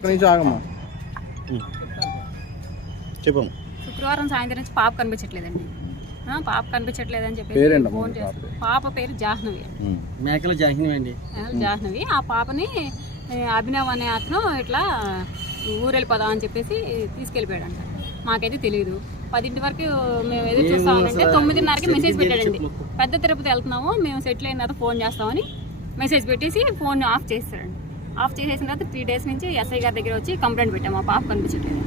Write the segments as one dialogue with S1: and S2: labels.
S1: ఆగమ్మా. చెప్పమ్మా
S2: శుక్రవారం సాయంత్రం నుంచి పాప కనిపించట్లేదండి. ఆ, పాప కనిపించట్లేదని చెప్పేసి
S1: పేరేంటమ్మా
S2: ఫోన్
S1: మీ
S2: చేసి? పాప పేరు జాహ్నవి.
S3: మేకల జాహిని అండి.
S2: ఆ, జాహ్నవి. ఆ పాపని అభినవ్ అనే అతను ఇట్లా ఊరు వెళ్ళిపోదాం అని చెప్పేసి తీసుకెళ్ళిపోయాడంట. మాకైతే తెలియదు పదింటి వరకు మేము ఎదురు చూస్తామంటే తొమ్మిదిన్నరకి మెసేజ్ పెట్టాడండి. పెద్ద తిరుపతి వెళ్తున్నాము మేము సెటిల్ అయిన తర్వాత ఫోన్ చేస్తామని మెసేజ్ పెట్టేసి ఫోన్ ఆఫ్ చేస్తారండి ఆఫ్ చేసేసిన తర్వాత త్రీ డేస్ నుంచి ఎస్ఐ గారి దగ్గర వచ్చి కంప్లైంట్ పెట్టాము ఆ పాప కనిపించట్లేదు.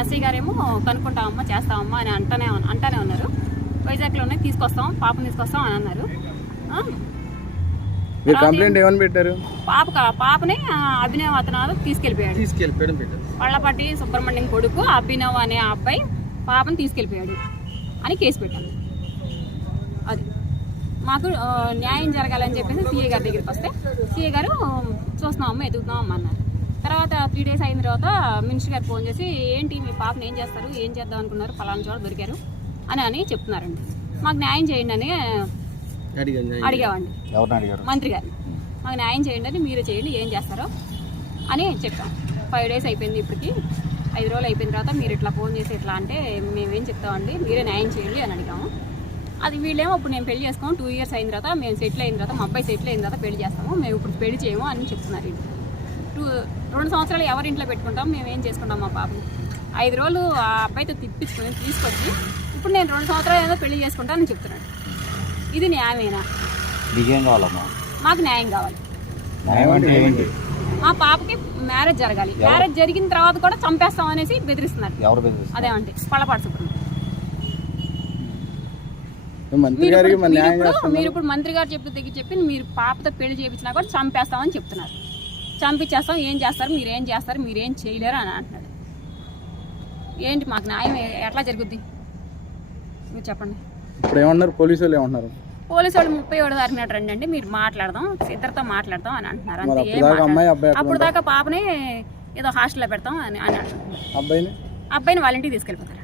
S2: ఎస్ఐ గారేమో కనుక్కుంటామమ్మా చేస్తామమ్మా అని అంటానే అంటానే ఉన్నారు. వైజాగ్లో ఉన్నాయి తీసుకొస్తాం పాపని తీసుకొస్తాం అని అన్నారు.
S1: కంప్లైంట్ ఏమని పెట్టారు?
S2: పాప పాపని అభినవ్ అతను తీసుకెళ్ళిపోయాడు.
S3: తీసుకెళ్ళిపోయడం పెట్టారు.
S2: పళ్ళపట్టి సుబ్రహ్మణ్యం కొడుకు అభినవ్ అనే అబ్బాయి పాపని తీసుకెళ్ళిపోయాడు అని కేసు పెట్టాను అది. మాకు న్యాయం జరగాలని చెప్పేసి సీఏ గారి దగ్గరికి వస్తే సీఏ గారు చూస్తున్నామమ్మా ఎదుగుతున్నామమ్మా అన్నారు. తర్వాత త్రీ డేస్ అయిన తర్వాత మినిస్టర్ గారు ఫోన్ చేసి ఏంటి మీ పాపని ఏం చేస్తారు? ఏం చేద్దాం అనుకున్నారు? పలానా చోట దొరికారు? అని అని చెప్తున్నారండి. మాకు న్యాయం చేయండి అని అడిగామండి.
S1: ఎవరిని అడిగారు?
S2: మంత్రి గారు. మాకు న్యాయం చేయండి అని మీరే చేయండి ఏం చేస్తారో? అని చెప్పాం. ఫైవ్ డేస్ అయిపోయింది ఇప్పటికి. ఐదు రోజులు అయిపోయిన తర్వాత మీరు ఇట్లా ఫోన్ చేసి ఇట్లా అంటే మేమేం చెప్తామండి? మీరే న్యాయం చేయండి అని అడిగాము. అది వీళ్ళేమో ఇప్పుడు నేను పెళ్ళి చేసుకోము టూ ఇయర్స్ అయిన తర్వాత మేము సెటిల్ అయిన తర్వాత మా అబ్బాయి సెటిల్ అయిన తర్వాత పెళ్ళి చేస్తాము. మేము ఇప్పుడు పెళ్ళి చేయము అని చెప్తున్నారు టూ రెండు సంవత్సరాలు ఎవరి ఇంట్లో పెట్టుకుంటాం మేము ఏం చేసుకుంటాం మా పాపని. ఐదు రోజులు ఆ అబ్బాయితో తిప్పించుకొని తీసుకొచ్చి ఇప్పుడు నేను రెండు సంవత్సరాలు ఏదో పెళ్ళి చేసుకుంటానని చెప్తున్నాడు. ఇది న్యాయమేనా?
S4: కావాలమ్మా.
S2: మాకు న్యాయం కావాలి. మా పాపకి మ్యారేజ్ జరగాలి. మ్యారేజ్ జరిగిన తర్వాత కూడా చంపేస్తాం అనేసి బెదిరిస్తున్నారు? అదేమంటే పళ్ళపాటు సుబ్రహ్మణ్యం.
S1: మంత్రి
S2: మీరు
S1: గారికి
S2: ఇప్పుడు- మీరు మంత్రి గారు చెప్పి దగ్గర చెప్పి మీరు పాపతో పెళ్ళి చేయించినా కూడా చంపేస్తామని చెప్తున్నారు. చంపించేస్తాం ఏం చేస్తారు మీరు ఏం చేస్తారు మీరు ఏం చేయలేరు అని అంటున్నాడు. ఏంటి మాకు న్యాయం ఎట్లా జరుగుద్ది? మీరు చెప్పండి.
S1: ఇప్పుడు ఏమన్నారు పోలీసు వాళ్ళు ఏమన్నారు
S2: పోలీసు వాళ్ళు ముప్పై ఏడు తారీఖున రండి అండి మీరు మాట్లాడదాం ఇద్దరితో మాట్లాడదాం అని అంటున్నారు. అంతే
S1: అప్పుడు
S2: ఏం అప్పుడు దాకా పాపని ఏదో హాస్టల్లో పెడతాం అని అని అంటున్నారు.
S1: అబ్బాయిని?
S2: అబ్బాయిని వాళ్ళ ఇంటికి తీసుకెళ్ళిపోతారు.